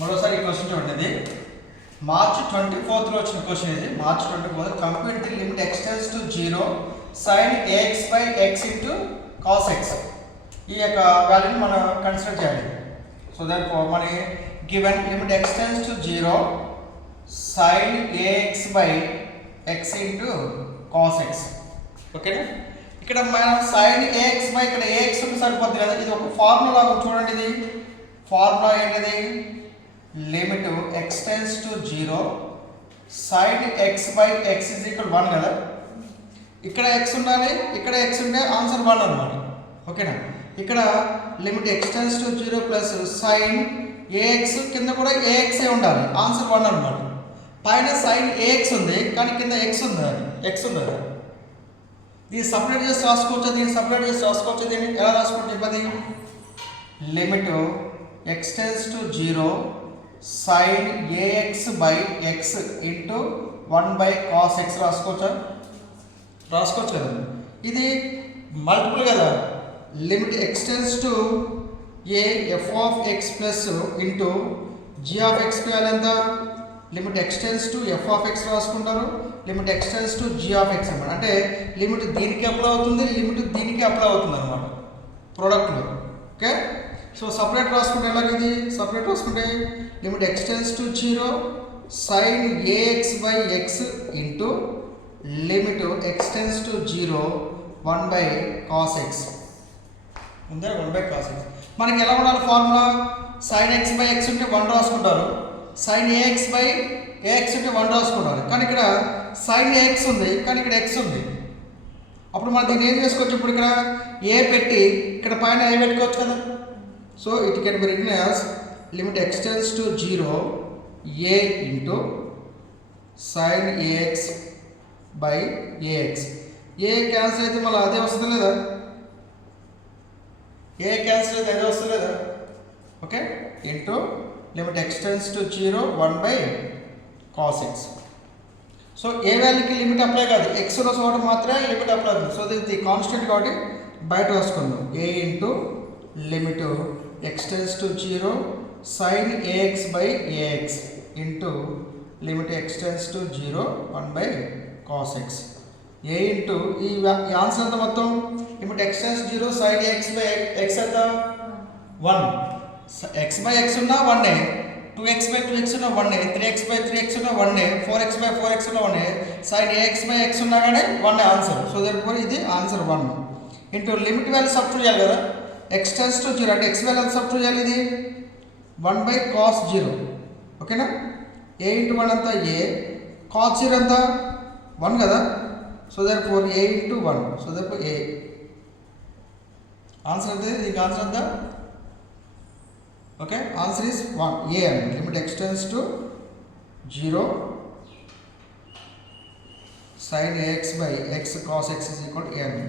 మరోసారి ఈ క్వశ్చన్ చూడండి. మార్చ్ 24th లో వచ్చిన క్వశ్చన్ ఇది. March 24 compute the limit extends to 0 sin ax by x into cos x. ఈ యొక్క వాల్యూని మనం కన్సిడర్ చేయాలి. సో దట్ మన given limit extends to 0 sin ax by x into cos x. ఓకేనా? ఇక్కడ మనం sin ax by ఇక్కడ ax ఉంటే సరిపోతుంది కదా. ఇది ఒక ఫార్ములా లాగా చూడండి. ఇది ఫార్ములా ఏంటిది? Limit extends to 0 sin x by x is equal 1 కదా. ఇక్కడ x ఉండాలి, ఇక్కడ x ఉంటే ఆన్సర్ 1 అన్నమాట. ఓకేనా? ఇక్కడ limit extends to 0 plus sin ax కింద కూడా ax ఏ ఉండాలి, ఆన్సర్ 1 అన్నమాట. పైన sin ax ఉంది కానీ కింద x ఉంది. దీన్ని సపరేట్ చేసి రాసుకోవచ్చు, దీన్ని ఎలా రాసుకోవచ్చు చెప్పది? Limit extends to 0 sin ax by x into 1 by cos x రాసుకోవచ్చు కదా. ఇది మల్టిపుల్ కదా. Limit extends to a f of x plus into g of x ఎంత? Limit extends to f of x రాసుకుంటారు, limit extends to g of x అన్నమాట. అంటే limit దీనికి apply అవుతుంది, లిమిట్ దీనికి అప్లై అవుతుంది అన్నమాట ప్రోడక్ట్లో. ఓకే, సో సపరేట్ రాసుకుంటే ఎలాగ? సపరేట్ రాసుకుంటే limit extends to 0 sin ax by x into limit extends to 0 1 by cos x ఉందా? 1 by cos x. మనకి ఎలా ఉండాలి formula? sin x by x ఉంటే 1 రాసుకుంటారు, sin ax by ax ఉంటే 1 రాసుకుంటారు. కానీ ఇక్కడ sin ax ఉంది కానీ ఇక్కడ x ఉంది. అప్పుడు మనం దీన్ని ఏం చేసుకోవచ్చు? ఇప్పుడు ఇక్కడ a పెట్టి ఇక్కడ పైన a పెట్టుకోవచ్చు కదా. So it can be written as limit extends to 0 a into sin ax by ax. a cancel అయితే మళ్ళీ అదే వస్తుంది లేదా? a క్యాన్సిల్ అయితే అదే వస్తుంది లేదా? Okay, into limit extends to 0 1 by cos x. So ఏ వాల్యూకి లిమిట్ అప్లై కాదు, x ఉన్న చోట మాత్రమే లిమిట్ అప్లై అవుతుంది. సో ఇది కాన్స్టెంట్ కాబట్టి బయట రాసుకుందాం. a into limit extends to 0 sin ax by ax into limit extends to 0 1 by cos x. a into ఈ ఆన్సర్ ఎంత మొత్తం? Limit extends 0 sin ax by x ఎంత? 1. x by x ఉన్నా 1, 2x by 2x ఉన్నా 1, 3x by 3x ఉన్నా 1, 4x by 4x ఉన్నా 1, sin ax by x ఉన్నా కానీ 1 ఆన్సర్. సో దర్ఫోర్ ఇది answer 1 into limit value substitute చేయాలి కదా. ఎక్స్టెండ్స్ టు 0 అంటే x వాల్యూ సబ్స్టిట్యూట్ చేయాలి. ఇది 1 by cos 0. ఓకేనా? a ఇంటూ 1 అంతా a, cos 0 అంతా 1 కదా. So therefore a into 1. So therefore a answer అంటే దీనికి ఆన్సర్ అంతా ఓకే. ఆన్సర్ ఈస్ 1 a అండి. Limit extends to 0 sin ax by x cos x is equal to a అండి.